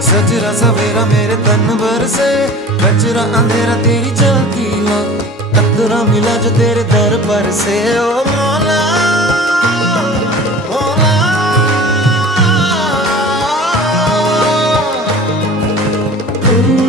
सजरा सवेरा मेरे तन भर से, कचरा अंधेरा तेरी चलती ला, कतरा मिला जो तेरे दर पर से। ओ मौला मौला, तू